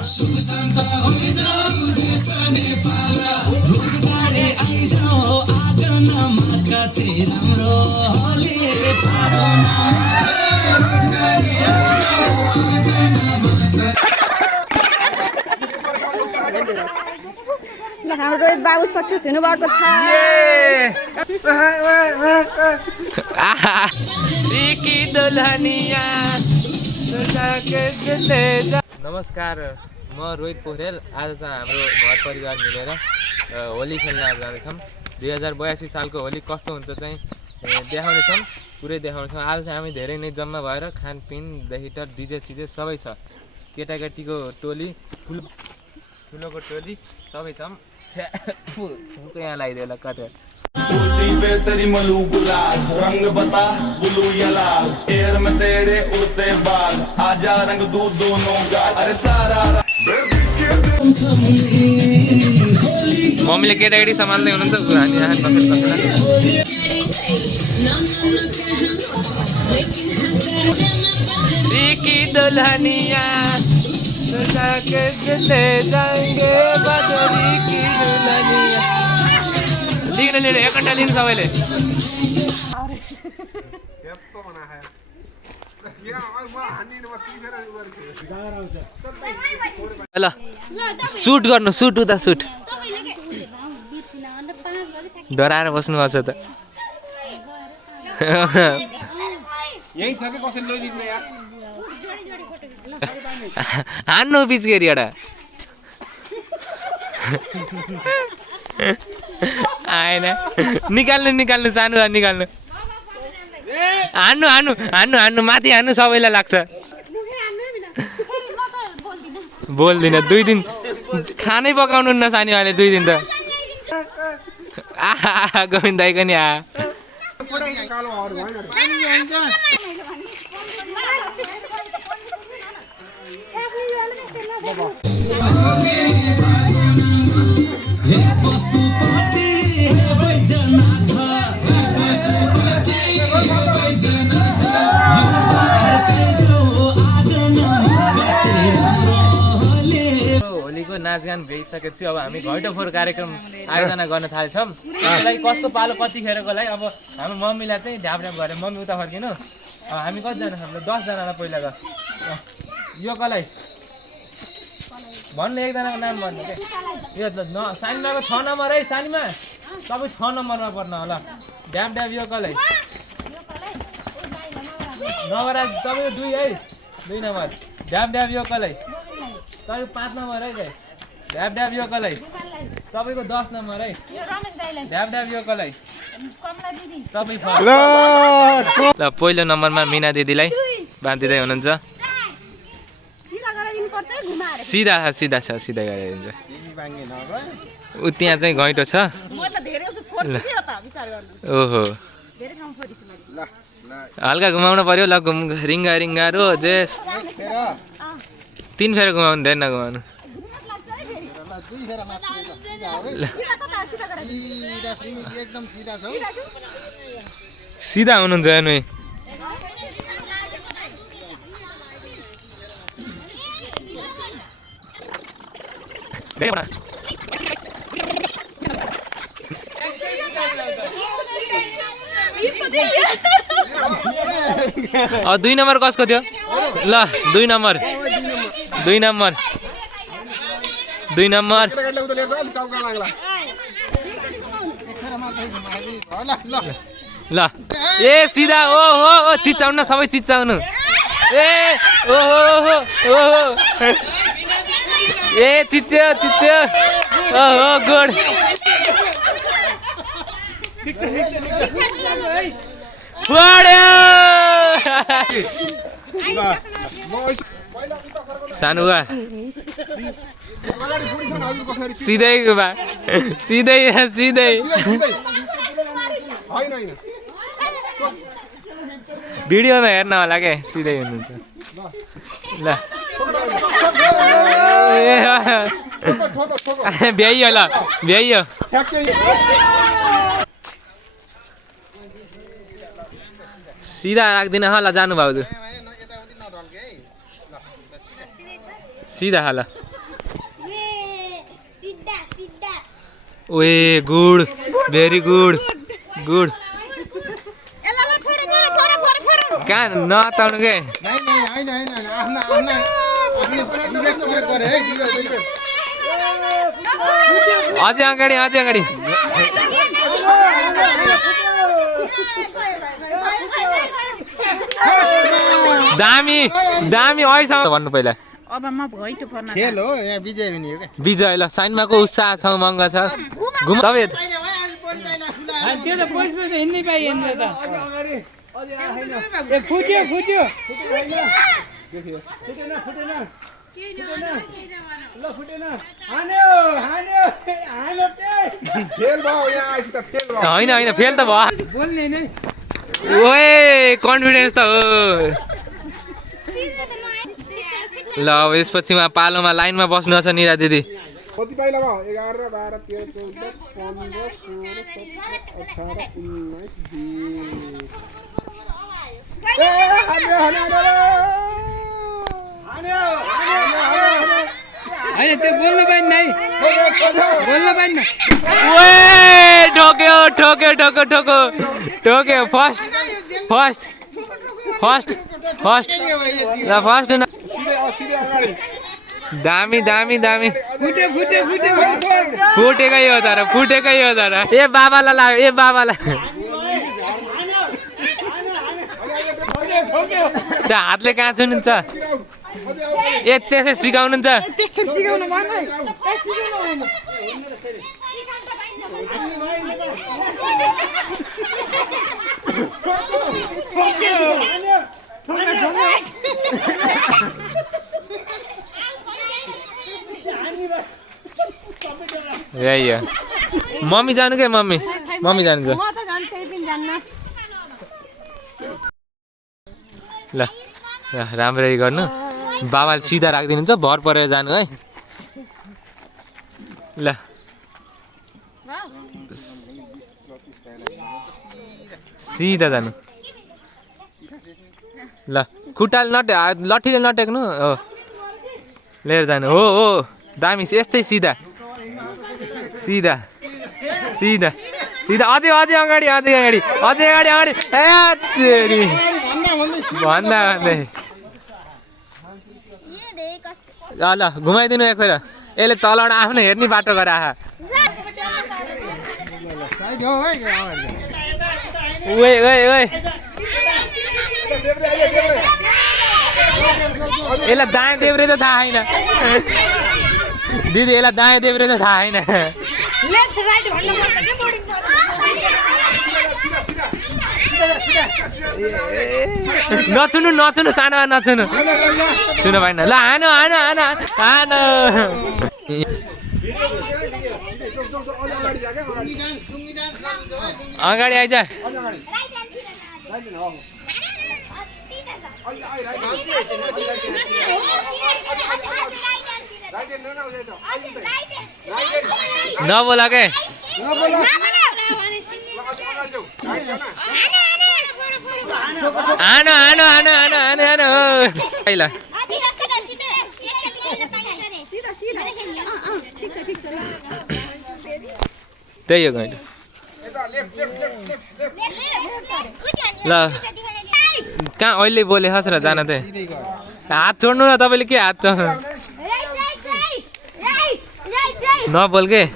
सुख शान्त होइजाऊ देश नेपाल रोजगारी आइजाऊ आँगनमा कति राम्रो होली पाउनमा रोजगारी आइजाऊ आँगनमा हाम्रो रोहित बाबु सक्सेस हुनुभएको छ। नमस्कार, म रोहित पोखरेल। आज चाहिँ हाम्रो घर परिवार मिलेर होली खेल्न जाँदैछौँ। 2082 सालको होली कस्तो हुन्छ चाहिँ देखाउनेछौँ, पुरै देखाउनेछौँ। आज चाहिँ हामी धेरै नै जम्मा भएर खानपिनदेखि त डिजे सिजे सबै छ। केटाकेटीको टोली, ठुलोको टोली सबै छौँ। यहाँ लगाइदियो होला कटेर पे तेरी मलू गुलाल रंग बता ब्लू या लाल एयर में तेरे उड़ते बाल आजा रंग दूध दोनों गाल अरे सारा मम्मीले केटाकेटी सम्हाल्दै हुनुहुन्छ। हामी यहाँ एक घन्टा लिनु सबैले। ल सुट गर्नु, सुट उता सुट। डराएर बस्नुभएको छ त। हान्नु पिचकेरी एउटा आएन। निकाल्नु निकाल्नु, सानो निकाल्नु। हान्नु हान्नु हान्नु हान्नु, माथि हान्नु, सबैलाई लाग्छ। बोल्दिन, 2 दिन खानै पकाउनु न सानीहरूले। 2 दिन त गोविन्द दाइको नि होलीको नाचगान भइसकेको छु। अब हामी घैटो फोहोर कार्यक्रम आयोजना गर्न थालेछौँ। त्यसलाई कस्तो पालो कतिखेरको लागि अब हाम्रो मम्मीलाई चाहिँ ढ्याप गरेर मम्मी उता फर्किनु। हामी कतिजना छौँ? 10 जनालाई पहिला ग यो कसलाई भन्नु, एकजनाको नाम भन्नु के। यो सानीमाको 6 नम्बर है। सानीमा तपाईँ 6 नम्बरमा पर्नु होला। ड्याब ड्याब यो कसलाई नवराज तपाईँको 2 है, 2 नम्बर। ड्याब ड्याब यो कसलाई तपाईँको 5 नम्बर है। ड्याब ड्याब यो कसलाई तपाईँको 10 नम्बर है। ड्याब ड्याब यो कसलाई तपाईँ। ल पहिलो नम्बरमा मिना दिदीलाई बाँधिँदै हुनुहुन्छ। सिधा सिधा छ, सिधा गराइदिन्छ। ऊ त्यहाँ चाहिँ घैँटो छ। ओहो हल्का घुमाउनु पर्यो। ल रिङ्गा रिङ्गा रो जेस 3 फेर घुमाउनु, धेरै नघुमाउनु। सिधा हुनुहुन्छ हेर्नु। अब 2 नम्बर कसको थियो? ल 2 नम्बर 2 नम्बर 2 नम्बर ल ए सिधा। ओ हो ओ चिच्चाउनु, सबै चिच्चाउनु। ए ओहो ओहो ए चिच्च्यो चिच्च्यो। ओहो गुड। सानो बा सिधै बा सिधै सिधै भिडियोमा हेर्न होला के सिधै हुनुहुन्छ। ल भ्याइयो, ल भ्याइयो। सिधा राख्दिन होला जानु भाउजू, सिधा होला। ओए गुड भेरी गुड गुड कहाँ नताउनु के अझै अगाडि दामी दामी अहिलेसम्म भन्नु पहिला अब म भइटो पर्न खेल हो यहाँ विजय हुने हो क्या विजय ल साइनमाको उत्साह छ मङ्ग छ घुम तपाईँ त्यो त पोइस पोइस हिँड्नै पाइएन त ए फुट्यो फुट्यो होइन होइन फेल त भयो बोल्ने नै ओए कन्फिडेन्स त हो ल अब यसपछि पालोमा लाइनमा बस्नु छ निरा दिदी कति पाइला भयो 11 12 13 14 15 16 17 18 19 होइन त्यो बोल्नु पाइन्न है बोल्नु पाइन्न ओए ठोक्यो ठोक्यो ठोक्यो ठोक्यो ठोक्यो फर्स्ट फर्स्ट फर्स्ट फर्स्ट ल फर्स्ट दामी दामी दामी फुट्यो फुट्यो फुट्यो फुटेकै हो तर फुटेकै हो तर ए बाबालाई लाग्यो ए बाबालाई त्यो हातले कहाँ छुनुहुन्छ ए त्यसै सिकाउनुहुन्छ सिकाउनु भएन यही हो मम्मी जानु के मम्मी मम्मी जानु छ ल राम्ररी गर्नु बाबाले सिधा राखिदिनुहुन्छ भर परेर जानु है ल सिधा जानु ल खुट्टाले लट्ठीले नटेक्नु हो लिएर जानु हो हो दामी यस्तै सिधा सिधा सिधा सिधा अझै अझै अगाडि अझै अगाडि अझै अगाडि अगाडि ए भन्दा भन्दै ल ल घुमाइदिनु एक फेर यसले तलबाट आफ्नो हेर्ने बाटो गराह ओए ओए ओए यसलाई दायाँ देब्रे त थाहा छैन दिदी यसलाई दायाँ देब्रे त थाहा छैन लेफ्ट राइट भन्नु पर्छ के बोर्डिङ नचुनु नचुनु सानोमा नचुनु सुन भएन ल हानो हानो हानो हानो अगाडि आइज नबोला के आनो आनो आनो आनो आनो आनो पहिला त्यही हो गाडी ल कहाँ अहिले बोले हस् र जान त हात छोड्नु न तपाईँले के हात छोड्नु नबोल के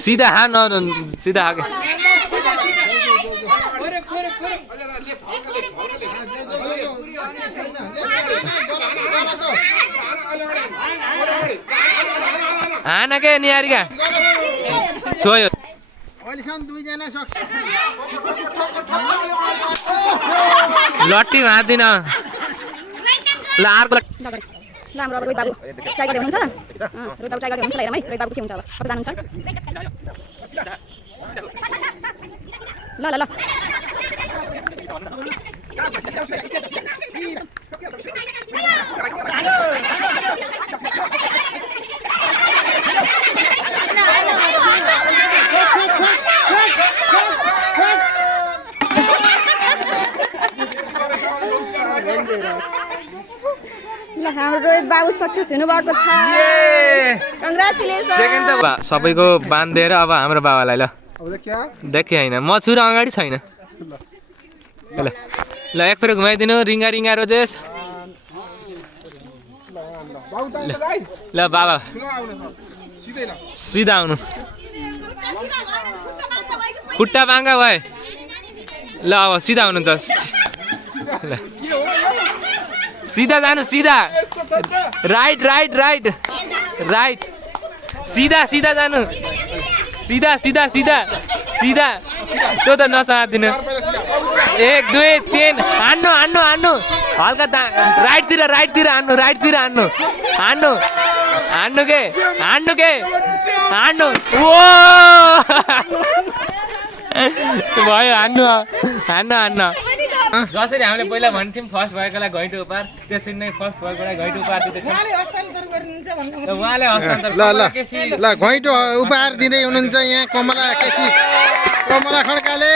सिधा हा न सिधा हा के हान के निहारिका छोयो लट्टी भाँदिन ल अर्को ल हाम्रो अब रोहित बाबु ट्राई गर्दै हुनुहुन्छ रोहित बाबु ट्राई गर्दै हुनुहुन्छ हेरौँ है रोहित बाबु के हुन्छ अब कता जानुहुन्छ ल ल ल ल ल हाम्रो रोहित बाबु सक्सेस हुनुभएको छ कङ्ग्रेचुलेसन सेकेन्ड त सबैको बाँधिदिएर अब हाम्रो बाबालाई ल अब देखिया देखेँ होइन म छु र अगाडि छैन ल ल एक फेरि घुमाइदिनु रिङ्गा रिङ्गा रोजेस बाबु त गाई ल बाबा ठुलो आउन सक्छ सिधै ल सिधा आउनु खुट्टा बाङ्गा भए ल अब सिधा हुनुहुन्छ ल सिधा जानु सिधा राइट राइट राइट राइट सिधा सिधा जानु सिधा सिधा सिधा सिधा त्यो त नसादिनु 1 2 3 हान्नु हान्नु हान्नु हल्का राइटतिर हान्नु राइटतिर हान्नु हान्नु हान्नु के हान्नु ओ भयो हान्नु हान्नु जसरी हामीले पहिला भन्थ्यौँ फर्स्ट भएकोलाई घैँटो उपहार त्यसरी नै फर्स्ट भएकोलाई घैँटो उपहार दिँदैछ उहाँले हस्तान्तरण ल घैँटो उपहार दिँदै हुनुहुन्छ यहाँ कमला केसी कमला खड्काले